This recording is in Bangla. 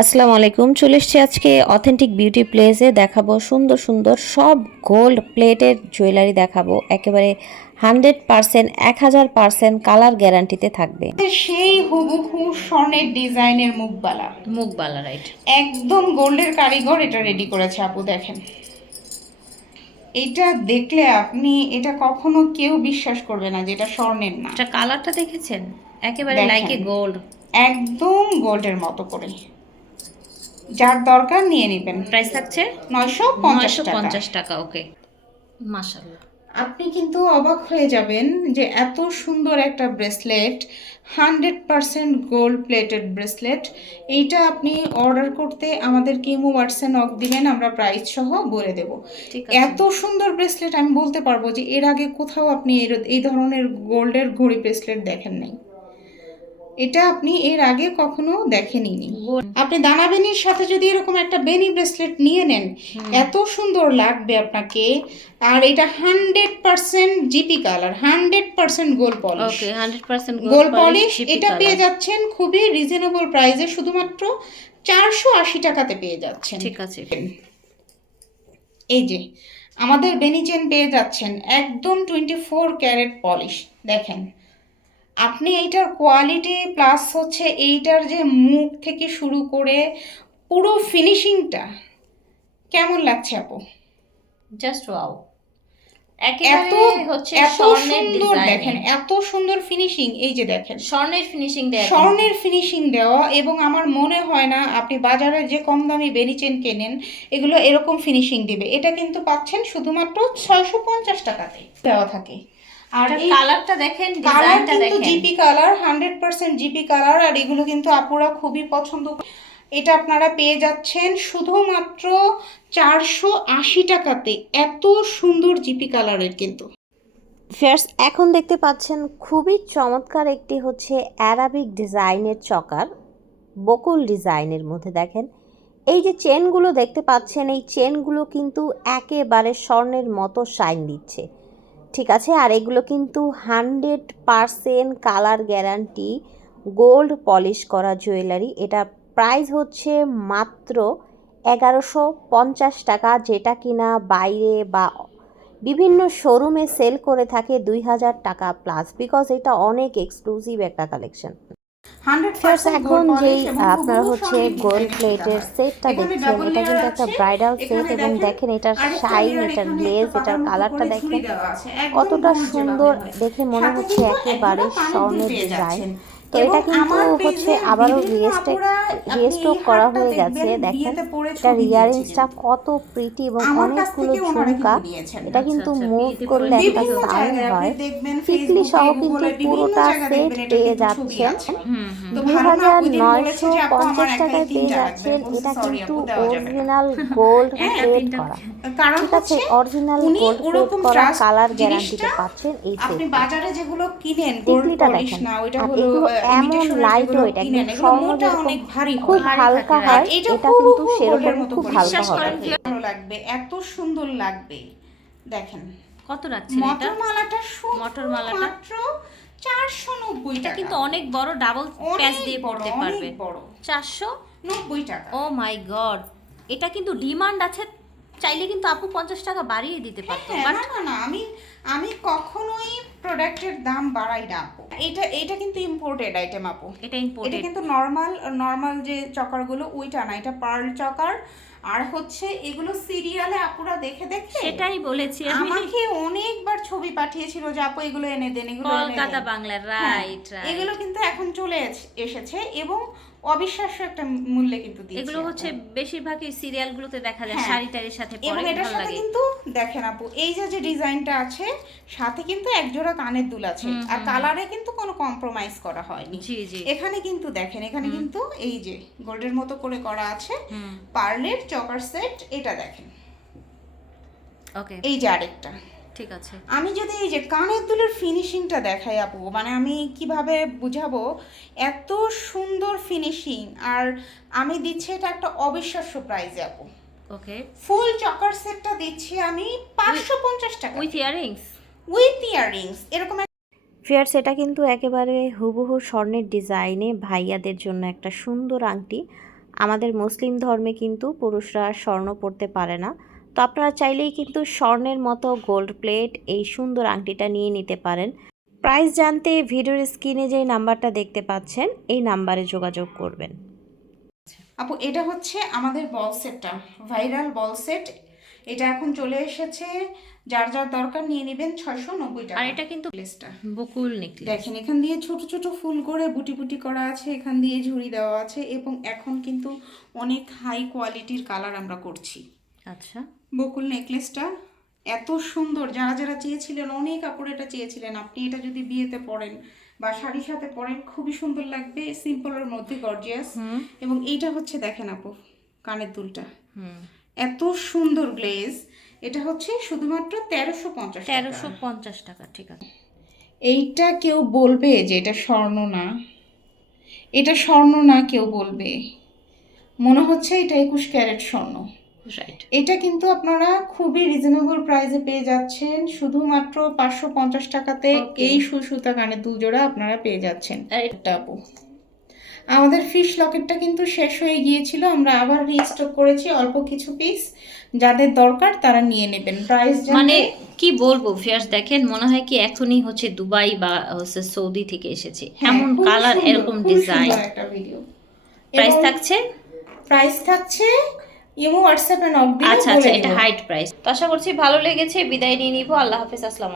আসসালামু আলাইকুম। চলে এসছি আজকে অথেন্টিক বিউটি প্লেসে দেখাবো সুন্দর সুন্দর সব গোল্ড প্লেটের জুয়েলারি দেখাবো। একেবারে হান্ড্রেড পারসেন্ট এক হাজার পারসেন্ট কালার গ্যারান্টিতে থাকবে। সেই হুবহু স্বর্ণের ডিজাইনের মুখবালা। মুখবালা রাইট একদম গোল্ডের কারিগর এটা রেডি করেছে আপু দেখেন। এটা দেখলে আপনি এটা কখনো কেউ বিশ্বাস করবে না যে এটা স্বর্ণের না। এটা কালারটা দেখেছেন? একেবারে। লাইকে গোল্ড একদম গোল্ডের মতো করে। যার দরকার নিয়ে নেবেন। প্রাইস থাকছে নয়শো পঞ্চাশ টাকা। ওকে মাশাল্লাহ আপনি কিন্তু অবাক হয়ে যাবেন যে এত সুন্দর একটা bracelet hundred percent gold plated bracelet এইটা আপনি অর্ডার করতে আমাদের কিমো হোয়াটসঅ্যাপ নক দিবেন আমরা প্রাইস সহ বলে দেব। এত সুন্দর ব্রেসলেট আমি বলতে পারব যে এর আগে কোথাও আপনি এই ধরনের গোল্ডের ঘড়ি ব্রেসলেট দেখেন নাই। এটা আপনি এর আগে কখনো দেখেনইনি। আপনি দানা বেনির সাথে যদি এরকম একটা বেনি ব্রেসলেট নিয়ে নেন এত সুন্দর লাগবে আপনাকে। আর এটা hundred percent GP colour hundred percent gold polish. Gold polish এটা পেয়ে যাচ্ছেন খুবই রিজনেবল প্রাইসে শুধুমাত্র চারশো আশি টাকাতে পেয়ে যাচ্ছেন। ঠিক আছে। এই যে আমাদের বেনি চেন পেয়ে যাচ্ছেন একদম টোয়েন্টি ফোর ক্যারেট পলিশ দেখেন। আপনি এইটার কোয়ালিটি প্লাস হচ্ছে এইটার যে মুখ থেকে শুরু করে পুরো ফিনিশিংটা কেমন লাগছে আপু? জাস্ট ওয়াও এত হচ্ছে এত সুন্দর দেখেন এত সুন্দর ফিনিশিং এই যে দেখেন। স্বর্ণের ফিনিশিং দেয়া। স্বর্ণের ফিনিশিং দেওয়া এবং আমার মনে হয় না আপনি বাজারে যে কম দামি বেনি চেন কেনেন এগুলো এরকম ফিনিশিং দিবে। এটা কিন্তু পাচ্ছেন শুধুমাত্র ছয়শো পঞ্চাশ টাকাতে। দেওয়া থাকে। আর কালারটা দেখেন কালার কিন্তু GP colour hundred percent GP colour আর এগুলো কিন্তু আপুরা খুবই পছন্দ এটা আপনারা পেয়ে যাচ্ছেন শুধুমাত্র চারশো আশি টাকাতে। এত সুন্দর জিপি কালারের কিন্তু। ফেয়ার্স এখন দেখতে পাচ্ছেন খুবই চমৎকার একটি হচ্ছে অ্যারাবিক ডিজাইনের চকার বকুল ডিজাইনের মধ্যে দেখেন। এই যে চেনগুলো দেখতে পাচ্ছেন এই চেনগুলো কিন্তু একেবারে স্বর্ণের মতো শাইন দিচ্ছে। ঠিক আছে? আর এগুলো কিন্তু hundred percent colour guarantee gold polish করা জুয়েলারি। এটা প্রাইস হচ্ছে মাত্র এগারোশো পঞ্চাশ টাকা, যেটা কিনা বাইরে বা বিভিন্ন শোরুমে সেল করে থাকে দুই হাজার টাকা প্লাস, বিকজ এটা অনেক এক্সক্লুসিভ একটা কালেকশন। এখন যেই আপনারা হচ্ছে গোল্ড প্লেটের সেটটা দেখছেন এটা কিন্তু একটা ব্রাইডাল সেট এবং দেখেন এটার শাইন এটার গ্লেজ এটার কালারটা দেখেন কতটা সুন্দর দেখে মনে হচ্ছে একেবারে স্বর্ণের ডিজাইন তো এটা কিন্তু হচ্ছে আবারও রিয়েস্টেক রিয়েস্টক করা হয়ে গেছে। দেখেন এটা ইয়ারিংসটা কত প্রিটি এবং অনেকগুলো ঝুমকা। এটা কিন্তু মুভ করলে একটা সাউন্ড হয়। টিকলি সহ কিন্তু পুরোটা সেট পেয়ে যাচ্ছেন দুই হাজার নয়শো পঞ্চাশ টাকায় পেয়ে যাচ্ছেন। এটা কিন্তু অরিজিনাল গোল্ড প্লেট করা। কারণ ঠিক আছে হচ্ছে অরিজিনাল গোল্ড প্লেট করা কালার গ্যারান্টিতে পাচ্ছেন এই আপনি সেট বাজারে যেগুলো কিনেন গোল্ড টিকলিটা পলিশ দেখেন। না ওইটা হলো এমন লাইট একদম কিনেন, মোটা অনেক ভারী খুব হালকা হয় এটা এটা কিন্তু সেরকম খুব হালকা হবে। ভালো লাগবে এত সুন্দর লাগবে। দেখেন কত রাখছেন এটা? মটর মালাটা মটর মালাটা? মাত্র চারশো নব্বই এটা টাকা। কিন্তু অনেক বড় ডাবল প্যাচ দিয়ে পড়তে পারবে। বড়। চারশো নব্বই টাকা। ও মাই গড এটা কিন্তু ডিমান্ড আছে চাইলে কিন্তু আপু পঞ্চাশ টাকা বাড়িয়ে দিতে পারতো হ্যাঁ, না না না আমি আমি কখনোই প্রোডাক্টের দাম বাড়াই না আপু। এটা এটা কিন্তু ইম্পোর্টেড আইটেম আপু। এটা ইম্পোর্টেড এটা কিন্তু নর্মাল নর্মাল যে চকারগুলো ওইটা না এটা পার্ল চকার। আর হচ্ছে এগুলো সিরিয়ালে আপুরা দেখে দেখে? সেটাই বলেছি আমাকে অনেকবার ছবি পাঠিয়েছিল যে আপু এগুলো এনে দেন এগুলো কলকাতা বাংলা হ্যাঁ, রাইট রাইট এগুলো কিন্তু এখন চলে এসেছে এবং অবিশ্বাস্য একটা মূল্যে কিন্তু দিয়েছে এগুলো হচ্ছে বেশিরভাগই সিরিয়ালগুলোতে দেখা যায় হ্যাঁ। শাড়ি টাড়ির সাথে এবং পরে এটার ভালো সাথে কিন্তু দেখেন আপু এই যে যে ডিজাইনটা আছে সাথে কিন্তু এক জোড়া কানের দুল আছে আর কালারে কিন্তু কোনো কম্প্রোমাইজ করা হয়নি। জি জি। এখানে কিন্তু দেখেন এখানে কিন্তু এই যে গোল্ডের মতো করে করা আছে পার্লের চকার সেট এটা দেখেন। ওকে। এই যে আরেকটা। ঠিক আছে। আমি যদি এই যে কানের দুলের ফিনিশিংটা দেখাই আপু মানে আমি কীভাবে বুঝাবো? এত সুন্দর ফিনিশিং আর আমি দিচ্ছি এটা একটা অবিশ্বাস্য প্রাইজে আপু। ওকে ফুল চকার সেটটা দিচ্ছি আমি পাঁচশো পঞ্চাশ টাকা। উইথ ইয়ারিংস উইথ ইয়াররিংস এরকম ফিয়ার্স সেটা কিন্তু একেবারে হুবহু স্বর্ণের ডিজাইনে ভাইয়াদের জন্য একটা সুন্দর আংটি। আমাদের মুসলিম ধর্মে কিন্তু পুরুষরা স্বর্ণ পরতে পারে না। তো আপনারা চাইলেই কিন্তু স্বর্ণের মতো গোল্ড প্লেট এই সুন্দর আংটিটা নিয়ে নিতে পারেন। প্রাইস জানতে ভিডিওর স্ক্রিনে যে নাম্বারটা দেখতে পাচ্ছেন এই নাম্বারে যোগাযোগ করবেন। আপু এটা হচ্ছে আমাদের বল সেটটা ভাইরাল বল সেট এটা এখন চলে এসেছে যার যার দরকার নিয়ে নেবেন ছয়শো নব্বই টাকা। আর এটা কিন্তু প্লেসটা বকুল নেকলেস দেখেন এখান দিয়ে ছোট ছোট ফুল করে বুটি বুটি করা আছে এখান দিয়ে ঝুড়ি দেওয়া আছে এবং এখন কিন্তু অনেক হাই কোয়ালিটির কালার আমরা করছি। আচ্ছা। বকুল নেকলেসটা এত সুন্দর। যারা যারা চেয়েছিলেন অনেক কাপড় এটা চেয়েছিলেন। আপনি এটা যদি বিয়েতে পরেন বা শাড়ির সাথে পরেন খুবই সুন্দর লাগবে। সিম্পলের মধ্যে গর্জিয়াস এবং এইটা হচ্ছে দেখেন আপু কানের দুলটা। এত সুন্দর গ্লেজ এটা হচ্ছে শুধুমাত্র তেরোশো পঞ্চাশ তেরোশো পঞ্চাশ টাকা ঠিক আছে। এইটা কেউ বলবে যে এটা স্বর্ণ না। এটা স্বর্ণ না কেউ বলবে। মনে হচ্ছে এটা একুশ ক্যারেট স্বর্ণ। এটা কিন্তু আপনারা খুবই রিজনেবল প্রাইসে পেয়ে যাচ্ছেন। শুধুমাত্র পাঁচশো পঞ্চাশ টাকাতে এই সুসুতা কানের দুজোড়া আপনারা পেয়ে যাচ্ছেন। আপু। আমাদের ফিশ লকেটটা কিন্তু শেষ হয়ে গিয়েছিল। আমরা আবার রিস্টক করেছি অল্প কিছু পিস যাদের দরকার তারা নিয়ে নেবেন। প্রাইস মানে কি বলব ফিয়ার্স দেখেন মনে হয় কি এখনই হচ্ছে দুবাই বা হচ্ছে সৌদি থেকে এসেছে। হ্যাঁ, এমন কালার এরকম ডিজাইন ভিডিও প্রাইস থাকছে? প্রাইস থাকছে ইমো হোয়াটসঅ্যাপে নক দিয়ে আচ্ছা আচ্ছা এটা হাইট প্রাইস তো আশা করছি ভালো লেগেছে। বিদায় নিয়ে নিবো। আল্লাহ হাফেজ আসসালাম